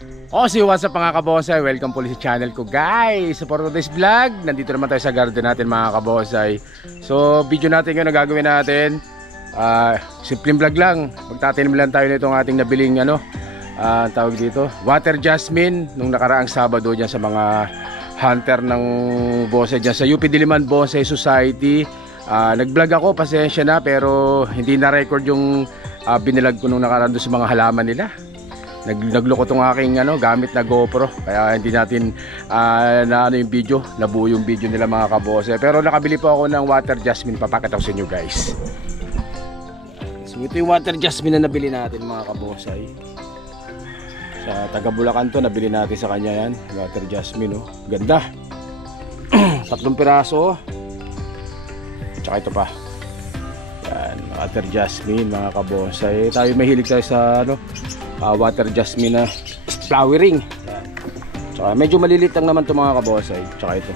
What's up mga kabosay? Welcome po sa channel ko guys. For today's vlog, nandito naman tayo sa garden natin mga kabosay. So video natin ngayon na gagawin natin, simpleng vlog lang. Magtatanim lang tayo nitong ating nabiling tawag dito, water jasmine nung nakaraang Sabado dyan sa mga hunter ng bonsai dyan sa UP Diliman Bonsai Society. Nag-vlog ako, pasensya na, pero hindi na record yung binilag ko nung nakaraan doon sa mga halaman nila. Nagluko tong aking gamit na GoPro, kaya hindi natin yung video, nabuo yung video nila mga kabose. Pero nakabili po ako ng water jasmine, papakita ko sa inyo guys. So ito yung water jasmine na nabili natin mga kabosay. Sa taga Bulacan to, nabili natin sa kanya yan, water jasmine, ganda. 3 piraso. Tsaka ito pa. Yan, water jasmine mga kabosay. Tayo mahilig tayo sa water jasmine na flowering. Yan. Tsaka medyo malilit lang naman ito mga kabosay. Tsaka ito.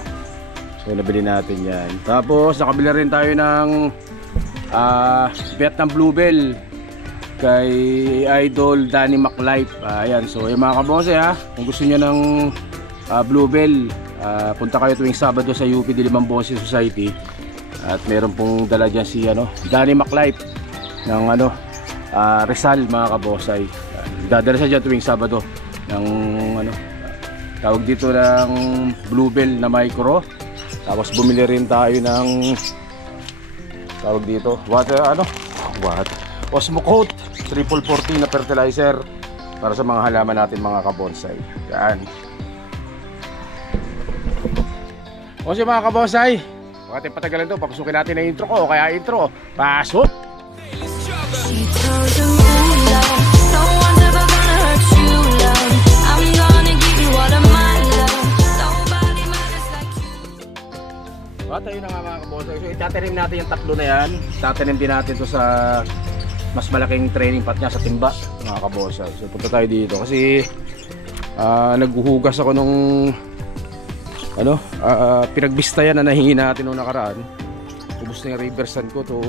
So nabili natin yan. Tapos nakabili rin tayo ng Vietnam Bluebell kay Idol Danny MacLife. Ayan. So yung mga kabosay kung gusto nyo ng Bluebell, punta kayo tuwing Sabado sa UP Diliman Bonsai Society. At meron pong dala dyan si Danny MacLife ng Rizal mga kabosay. Dadala siya dyan tuwing Sabado ng tawag dito ng Bluebell na micro. Tapos bumili rin tayo ng tawag dito Osmocote Triple 40 na fertilizer para sa mga halaman natin mga kabonsay. Yan. O siya mga kabonsay, bakit patagalan to, papasukin natin ang intro ko. Kaya intro, pasok! Tayo na nga mga kabosay. So itatanim natin yung 3 na yan. Tatanim din natin to sa mas malaking training pot niya sa timba mga kabosay. So punta tayo dito kasi naghuhugas ako nung pinagbistayan na nahingi natin nung nakaraan. Ubus na yung river sand ko to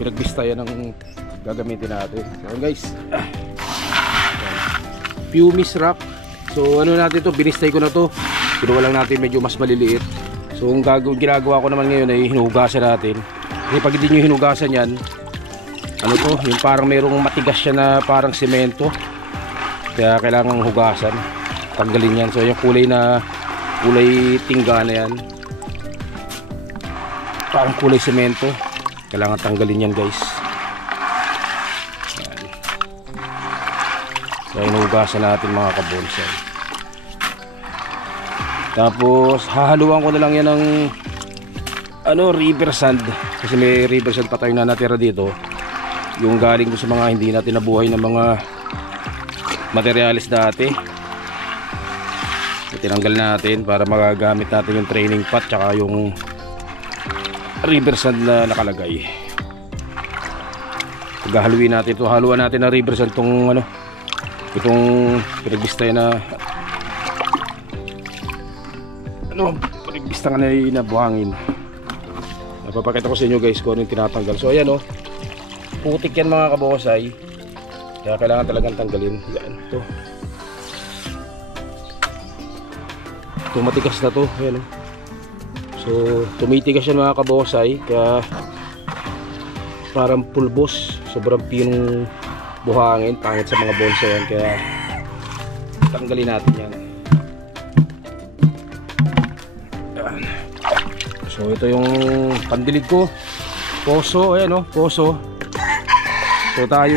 pinagbistayan ng gagamitin natin. So guys, pumice rock. So natin to, binistay ko na to. Kinuha lang natin medyo mas maliliit. So ang ginagawa ko naman ngayon ay hinuhugasan natin. Kasi pag hindi nyo hinugasan yan, yung parang merong matigas siya na parang semento. Kaya kailangan hugasan, tanggalin yan. So yung kulay tingga na yan, parang kulay semento, kailangan tanggalin yan guys. Yan. So hinuhugasan natin mga kabonsai. Tapos hahaluan ko na lang yan ng river sand, kasi may river sand pa tayong natira dito, yung galing ko sa mga hindi natin nabuhay ng mga materialis dati. Tinanggal natin para magagamit natin yung training pot tsaka yung river sand na nakalagay. Paghahaluin natin ito, haluan natin ng river sand itong pinagbistay na pinagbista na buhangin. Napapakita ko sa inyo guys kung ano yung tinatanggal. So ayan putik yan mga kabosay, kaya kailangan talagang tanggalin. Yan ito matigas na to. Ayan. So tumitigas yan mga kabosay, kaya parang pulbos, sobrang pinong buhangin, pangit sa mga bonsai yan, kaya tanggalin natin yan. So ito yung pandilig ko, poso. Ayan poso. So tayo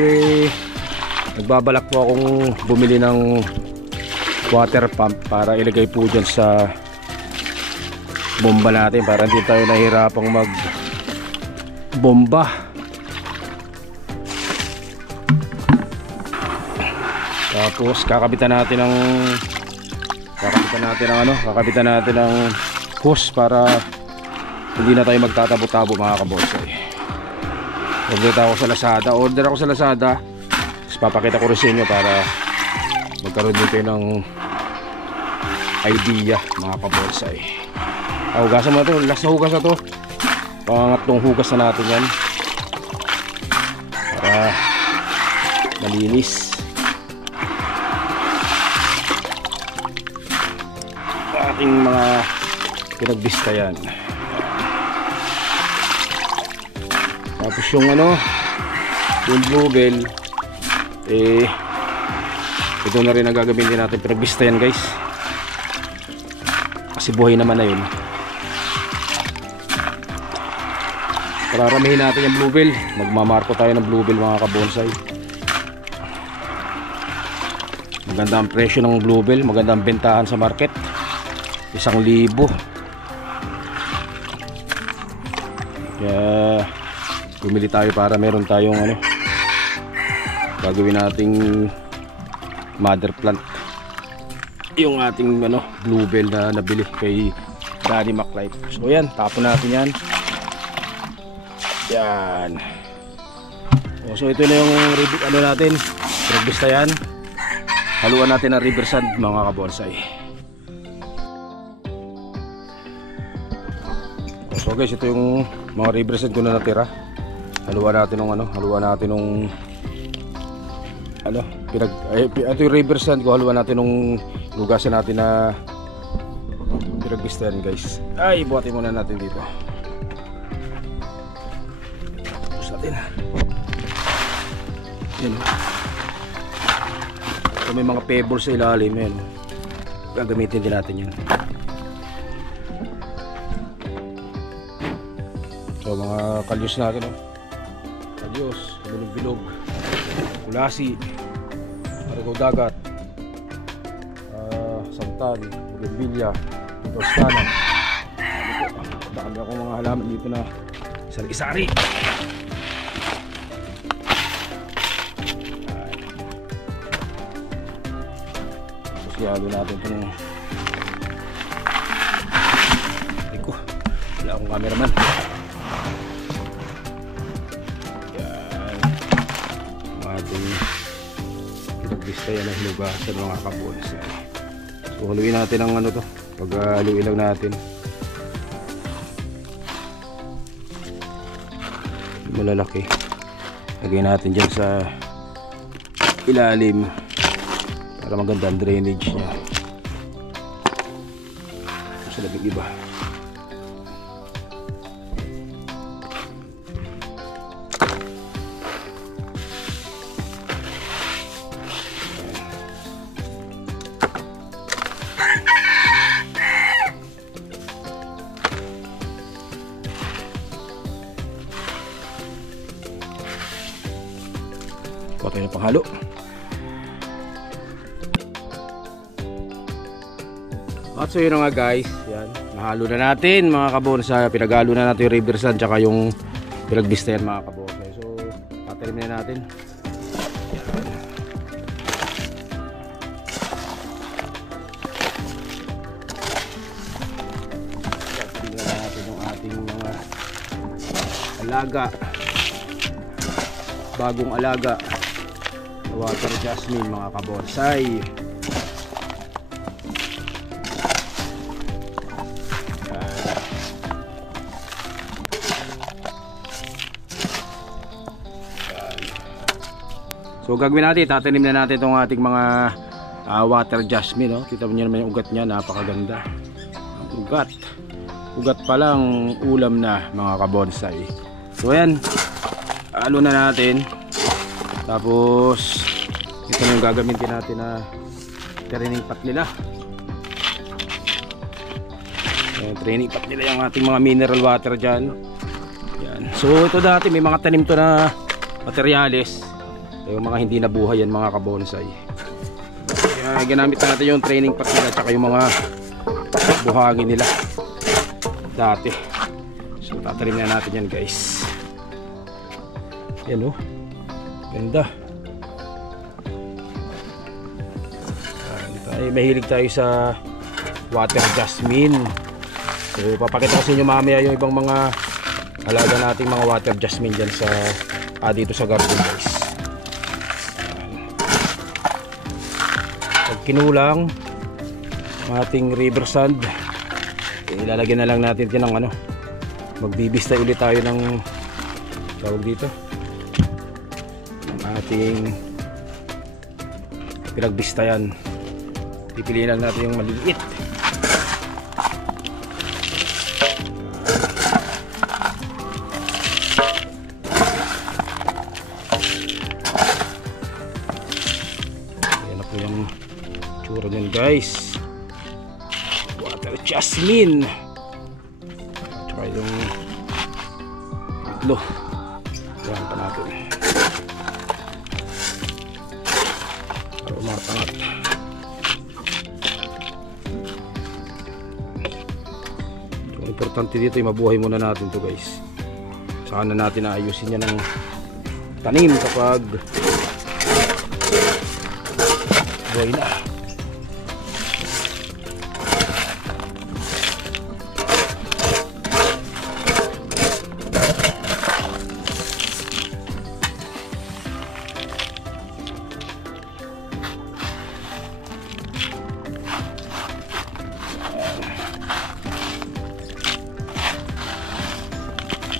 nagbabalak po akong bumili ng water pump para ilagay po dyan sa bomba natin, para hindi tayo nahihirapang mag bomba. Tapos kakabitan natin ng hose para hindi na tayo magtatabo-tabo mga kabonsai. Order ako sa Lazada. Tapos papakita ko rin sa inyo para magkaroon din kayo ng idea mga kabonsai. Hugasan mo ito, last na hugas na ito, pangatlong hugas na natin yan para malinis. ating mga pinagbistayan. Tapos yung yung bluebell, ito na rin ang gagamitin natin pinagbistayan guys. Kasi buhay naman na yun. Pararamihin natin yung bluebell. Magmamarko tayo ng bluebell mga kabonsay. Maganda ang presyo ng bluebell, maganda ang bentahan sa market. 1,000. Kaya bumili tayo para meron tayong gagawin nating mother plant. Yung ating bluebell na nabili kay Daddy MacLife. So yan, tapon natin yan. Yan. So ito na yung natin, pinagbistayan. Haluan natin ang river sand mga kabonsay. So guys, ito yung mga river sand ko na natira. Haluan natin ng ito yung river sand ko, haluan natin ng lugasan natin na pinagbistayan guys. Ay, buhatin muna natin dito. Tapos natin. Yan. So, may mga pebbles sa ilalim yan. Gagamitin din natin yan. So mga kalyos natin, kalyos, bilog-bilog, kulasi, marigaw dagat, santan, bougainvillea, toscana. Dami akong mga halaman dito na sari-sari. Tapos ihalo natin itong wala akong cameraman. Pinagbistayan ng hinugasan mga kabonsay. So haluin natin ang pag haluin lang natin malalaki, lagay natin dyan sa ilalim para maganda ang drainage nya sa labing iba. Kuha tayo ng panghalo. At so yun nga guys, yan, nahalo na natin mga kabonsay. Pinaghalo na natin yung river sand tsaka yung pinagbistayan mga kabonsay. So tatalim na natin. Tatalim na natin yung ating mga alaga, bagong alaga, water jasmine mga kabonsay. So gagawin natin, tatanim na natin itong ating mga water jasmine. Kita mo nyo naman yung ugat nya, napakaganda. Ugat pa lang, ulam na mga kabonsay. So ayan, halo na natin. Tapos ito na yung gagamitin natin na training pot nila. Training pot nila yung ating mga mineral water dyan. Yan. So ito dati may mga tanim to na materyales, yung mga hindi nabuhay yan mga kabonsay. Kaya ginamit natin yung training pot nila tsaka yung mga buhangin nila dati. So tatanim na natin yan guys. Yan ganda. Mahilig tayo sa water jasmine. So papakita ko sa inyo mamaya yung ibang mga alaga nating mga water jasmine dyan sa dito sa garden guys. Pag kinulang ang ating river sand, ilalagyan na lang natin din ng magbibista ulit tayo ng tawag dito ng ating pinagbistayan. Pipiliin lang natin yung maliliit itsura nyan guys. Water jasmine. Tsaka yung itlo. Yan pa natin. Para umatangat. Yung importante dito ay mabuhay muna natin to guys. Saka na natin ayusin yan ng tanim kapag buhay na.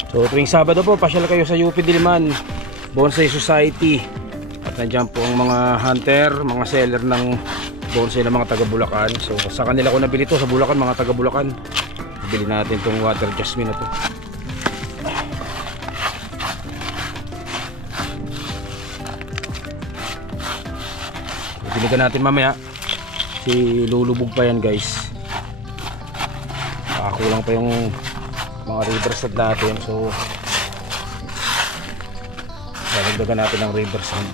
So tuwing Sabado po, pasyal kayo sa UP Diliman Bonsai Society. At nandiyan po ang mga hunter, mga seller ng bonsai ng mga taga Bulacan. So sa kanila ko nabili to, sa Bulacan, mga taga Bulacan. Bili natin tong water jasmine na to. Biligan natin mamaya. Si lulubog pa yan guys. Kulang pa yung mga riverside natin, so dadagdagan natin ng riverside.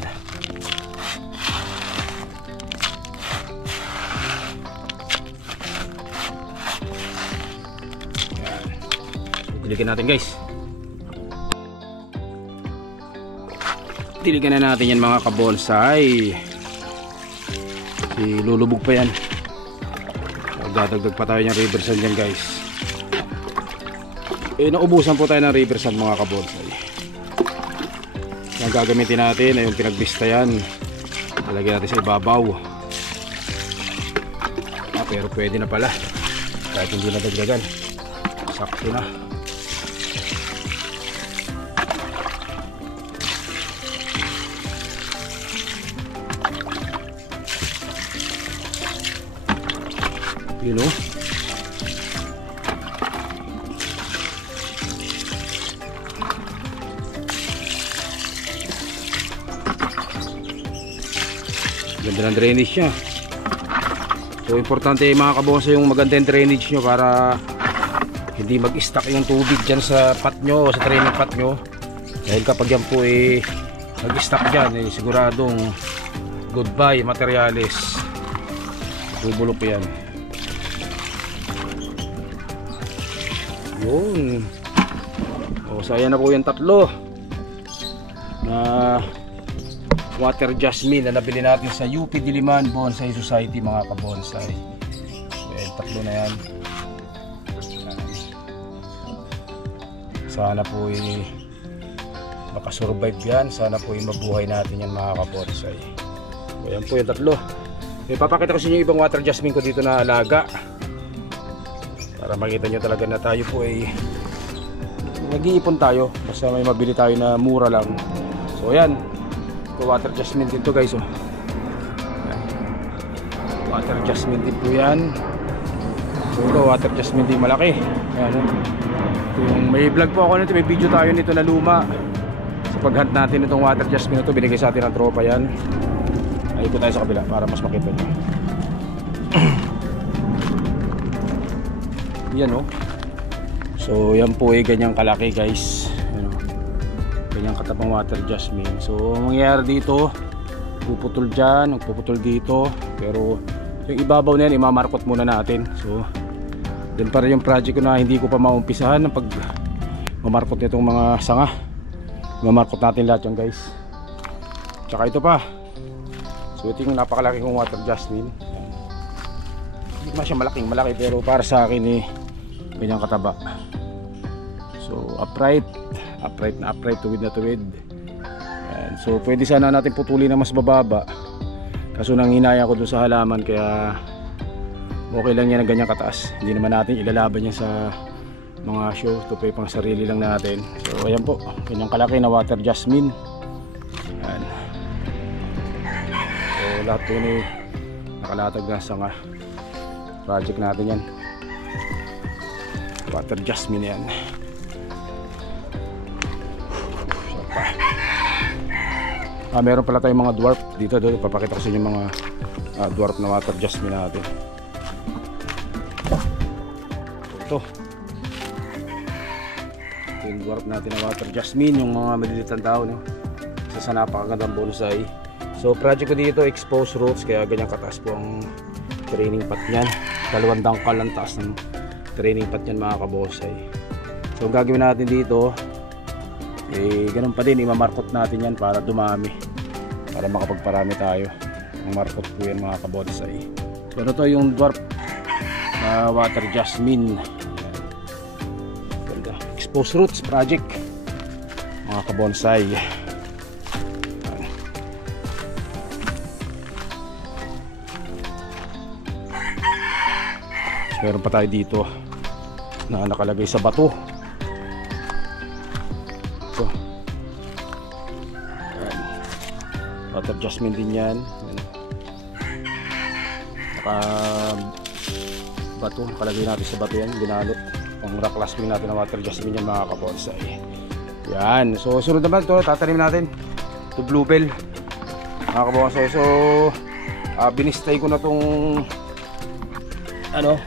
Yan. So, diligan natin guys. Diligan na natin yan mga kabonsai. Lulubog pa yan. Dadagdag pa tayo ng riverside yan guys. Naubusan po tayo ng riverside mga kabonsai. Ang gagamitin natin ay yung pinagbista yan. Lalagyan natin sa ibabaw. Pero pwede na pala kahit hindi na dagdagan. Sakto na. You know? Ganda ng drainage niya. So importante mga kabonsai yung maganda yung drainage nyo para hindi mag-stuck yung tubig dyan sa pot nyo, sa training pot nyo. Dahil kapag yan po mag-stuck dyan, siguradong goodbye materials. Bubulok yan. Yun. O saya na po yung tatlo na water jasmine na nabili natin sa UP Diliman Bonsai Society mga kabonsai. Well, tatlo na yan. Sana po makasurvive yan. Sana po mabuhay natin yan mga kabonsai. So, yan po yung tatlo. Papakita ko sa inyo yung ibang water jasmine ko dito na alaga para makita nyo talaga na tayo po nag-iipon tayo. Basta may mabili tayo na mura lang. So yan, water jasmine dito guys. Water jasmine din po yan. So ito water jasmine din malaki. Ayan, may vlog po ako nito, may video tayo nito na luma sa paghunt natin itong water jasmine na ito. Binigay sa atin ng tropa yan. Ay ko tayo sa kabila para mas makita nyo. Yan o. So yan po ganyang kalaki guys. Ganyang katabang water jasmine. So mangyayari dito, puputol dyan, magpuputol dito. Pero yung ibabaw na yan imamarkot muna natin. So yun pa rin yung project ko na hindi ko pa maumpisahan ng pag mamarkot nitong mga sanga. Mamarkot natin lahat yan guys. Tsaka ito pa. So ito yung napakalaki kong water jasmine. Hindi naman siya malaki pero para sa akin ganyang kataba. So upright, tuwid na tuwid. Ayan. So pwede sana natin putulin na mas bababa. Kaso nanginaya ko dun sa halaman kaya okay lang yan ng ganyang kataas. Hindi naman natin ilalaban yan sa mga show. Ito pa pang sarili lang natin. So ayan po, ganyang kalaki na water jasmine. Ayan. So lahat po nakalatag na sanga. Project natin yan. Water jasmine yan. Meron pala tayong mga dwarf dito. Papakita ko sa inyo mga dwarf na water jasmine natin. Ito yung dwarf natin na water jasmine, yung mga malilitang tao, no? Isa sa napakagandang bonsai. So project ko dito exposed roots, kaya ganyan kataas po ang training pot niyan. 2 dangkal ang taas ng training pot niyan mga kabonsai. So ang gagawin natin dito ganun pa din, imamarkot natin yan para dumami, para makapagparami tayo. Ang markot po yan mga kabonsai. So ano to, yung dwarf water jasmine. Ganda. Exposed roots project mga kabonsai. So, meron pa tayo dito na nakalagay sa bato. So, water jasmine din yan. Bato, nakalagay natin sa bato yan, binalot. Ang rock clasping natin ng water jasmine yan mga kabonsai. Yan, so sunod naman ito, tatanim natin ito bluebell mga kabonsai. So binistay ko na tong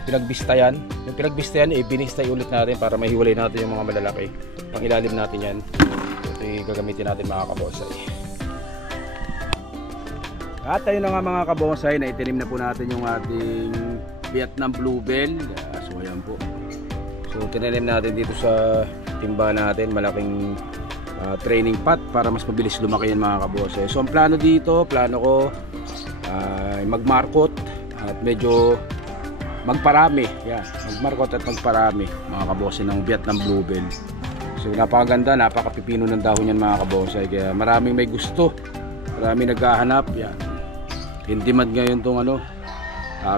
pinagbistayan. Yung pinagbistayan binistay ulit natin para mahiwalay natin yung mga malalaki. Pang ilalim natin yan. Ito yung gagamitin natin mga kabonsai. At ayun na nga mga kabonsai, na itinim na po natin yung ating Vietnam bluebell. So ayan po. So tinanim natin dito sa timba natin, malaking training pot para mas mabilis lumaki yan mga kabonsai. So ang plano dito, plano ko magmarkot at medyo magparami. Yeah, magmarkot at magparami mga kabonsai ng Vietnam bluebell. So napakaganda, napakapipino ng dahon yan mga kabonsai. Kaya maraming may gusto, maraming naghahanap. Yan. In demand ngayon itong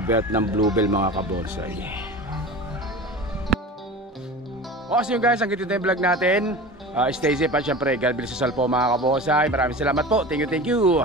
Vietnam bluebell mga kabonsai. So yun guys, ang ganito yung vlog natin. Stay safe at syempre God bless us all po mga kabonsai. Maraming salamat po. Thank you.